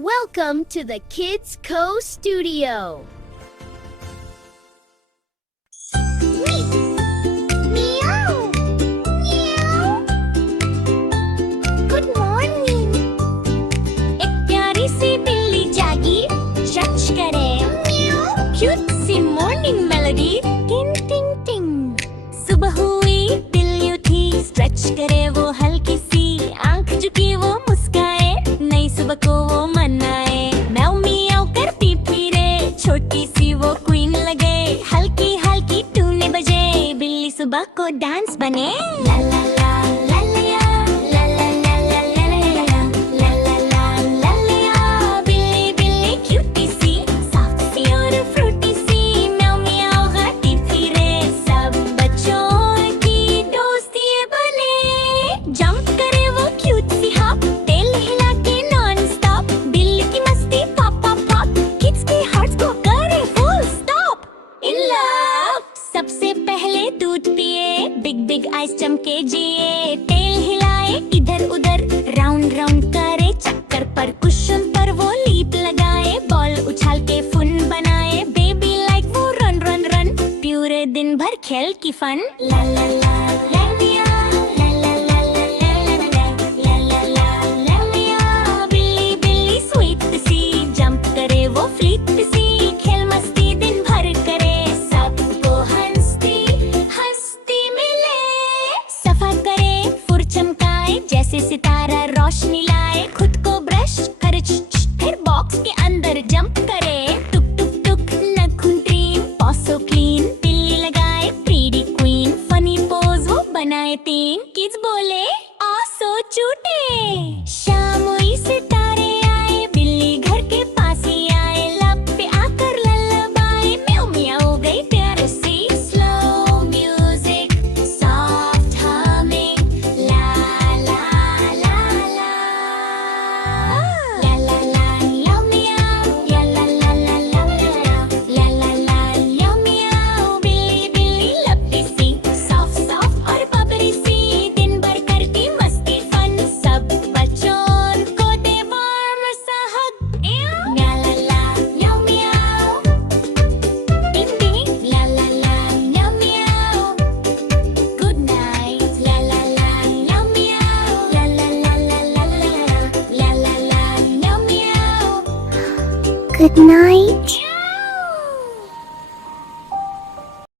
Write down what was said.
Welcome to the Kids Co Studio. Meow. Meow. Good morning. एक प्यारी सी बिल्ली जागी शच करे क्यूट सी मॉर्निंग मेलोडी टिंग टिंग टिंग। सुबह हुई बिल्ली उठी स्ट्रेच करे वो हल्की सी आंख झुकी वो मुस्काए नई सुबह को वो मनाए। म्याऊ मियाऊ करती फिरे छोटी सी वो क्वीन लगे हल्की हल्की टूने बजे बिल्ली सुबह को डांस बने। ला ला ला ला ला ला ला ला ला ला ला ला ला ला। बिल्ली बिल्ली क्यूटी सी सॉफ्ट सी और फ्रूटी सी म्याऊ मियाऊ गाती फिरे सब बच्चों की दोस्ती बने। जंप करे वो क्यूट सी हॉप टेल हिला के नॉन स्टॉप बिल्ली की मस्ती पॉप पॉप पॉप किड्स के हार्ट्स को करे फुल स्टॉप इन लव। सबसे पहले दूध पिए बिग बिग आइस चमके जिए टेल हिलाए इधर उधर राउंड राउंड करे चक्कर पर कुशन पर वो लीप लगाए बॉल उछाल के फुन बनाए बेबी लाइक वो रन रन रन पूरे दिन भर खेल की फन। ला ला ला ला लिया ला ला ला ला ला ला ला ला ला लिया। बिल्ली बिल्ली स्वीट सी जंप करे वो फ्लीट सी खेल मस्ती दिन भर करे सबको हंसती हंसती मिले। सफा करे फुर चमकाए जैसे सितारा रोशनी लाए खुद को ब्रश करे फिर बॉक्स के अंदर जंप करे टुक टुक टुक नखून ड्रीम पॉसो क्लीन बिल्ली लगाए प्रीटी क्वीन फनी पोज वो बनाए तीन किड्स बोले आ सो चूटे। शाम हुई सितारे आए बिल्ली घर के पास ही आए लब पे आकर लल्लबाए म्याऊ म्याऊ गई प्यार सी स्लो म्यूजिक सॉफ्ट हमिंग ला ला ला ला ला ला ला ला म्याऊ या ला ला ला ला ला ला ला ला म्याऊ। बिल्ली बिल्ली लपटी सी सॉफ्ट सॉफ्ट और बबरी सी दिन भर करती मस्ती फन सब बच्चों को दे वार्म सा हग। ला ला ला ला म्याऊ टिंग टिंग ला ला ला ला म्याऊ। गुड नाइट ला ला ला ला म्याऊ ला ला ला ला ला ला ला ला ला ला म्याऊ। Good night.